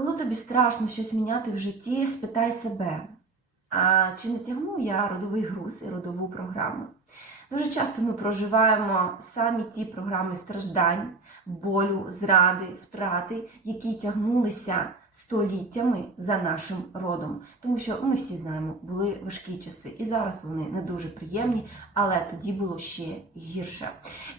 Коли тобі страшно щось міняти в житті, спитай себе, а чи не тягну я родовий груз і родову програму? Дуже часто ми проживаємо самі ті програми страждань, болю, зради, втрати, які тягнулися століттями за нашим родом. Тому що ми всі знаємо, були важкі часи, і зараз вони не дуже приємні, але тоді було ще гірше.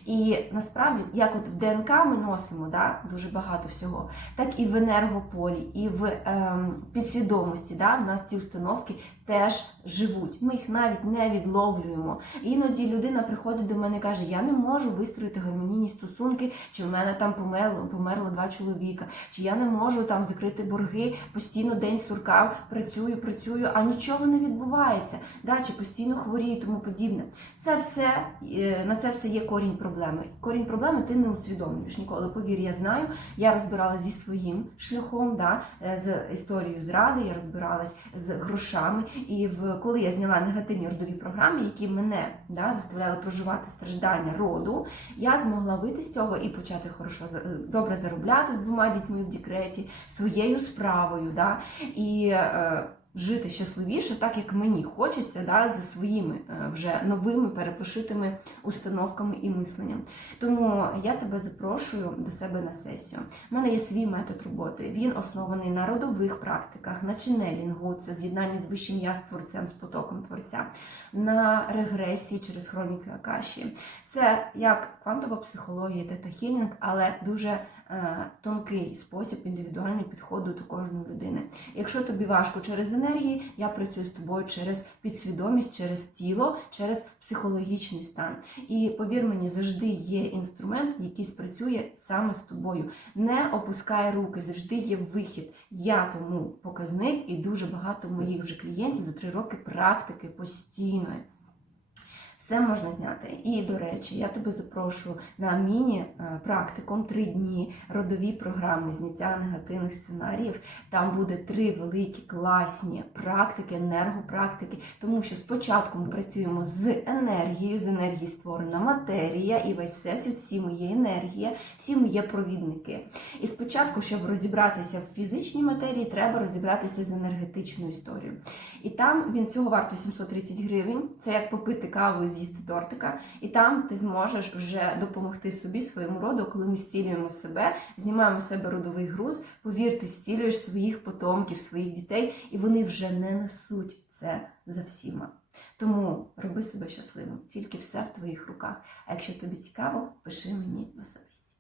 І насправді, як от в ДНК ми носимо да, дуже багато всього, так і в енергополі, і в ем, підсвідомості. Да, в нас ці установки теж живуть. Ми їх навіть не відловлюємо. Іноді людина приходить до мене і каже: Я не можу вистроїти гармонійні стосунки, чи в мене там померло, померло два чоловіка, чи я не можу там закрити борги, постійно день сурка, працюю, працюю, а нічого не відбувається. Да, чи постійно хворію, тому подібне. Це все е, на це все є корінь проблеми. Корінь проблеми ти не усвідомлюєш ніколи. Повір, я знаю. Я розбиралася зі своїм шляхом, да, е, з історією зради, я розбиралась з грошами. І в коли я зняла негативні родові програми, які мене да, заставляли проживати страждання роду, я змогла вийти з цього і почати хорошо е, добре заробляти з двома дітьми в декреті, своєю справою, да, і е, жити щасливіше, так як мені хочеться, да, за своїми е, вже новими перепрошитими установками і мисленням. Тому я тебе запрошую до себе на сесію. У мене є свій метод роботи. Він оснований на родових практиках, на ченелінгу, це з'єднання з вищим я з творцем, з потоком творця, на регресії через хроніки Акаші. Це як квантова психологія, тета-хілінг, але дуже е, тонкий спосіб індивідуального підходу до кожної людини. Якщо тобі важко через енергії, я працюю з тобою через підсвідомість, через тіло, через психологічний стан. І повір мені, завжди є інструмент, який спрацює саме з тобою. Не опускай руки, завжди є вихід. Я тому показник і дуже багато моїх вже клієнтів за три роки практики постійної. Все можна зняти. І, до речі, я тебе запрошую на міні-практикум три дні родові програми зняття негативних сценаріїв. Там буде три великі класні практики, енергопрактики. Тому що спочатку ми працюємо з енергією, з енергії створена матерія, і весь всесвіт, всі ми є енергія, всі ми є провідники. І спочатку, щоб розібратися в фізичній матерії, треба розібратися з енергетичною історією. І там він всього варто 730 гривень. Це як попити каву і з'їсти тортика. І там ти зможеш вже допомогти собі, своєму роду, коли ми зцілюємо себе, знімаємо з себе родовий груз. Повір, ти зцілюєш своїх потомків, своїх дітей, і вони вже не несуть це за всіма. Тому роби себе щасливим, тільки все в твоїх руках. А якщо тобі цікаво, пиши мені в особисто.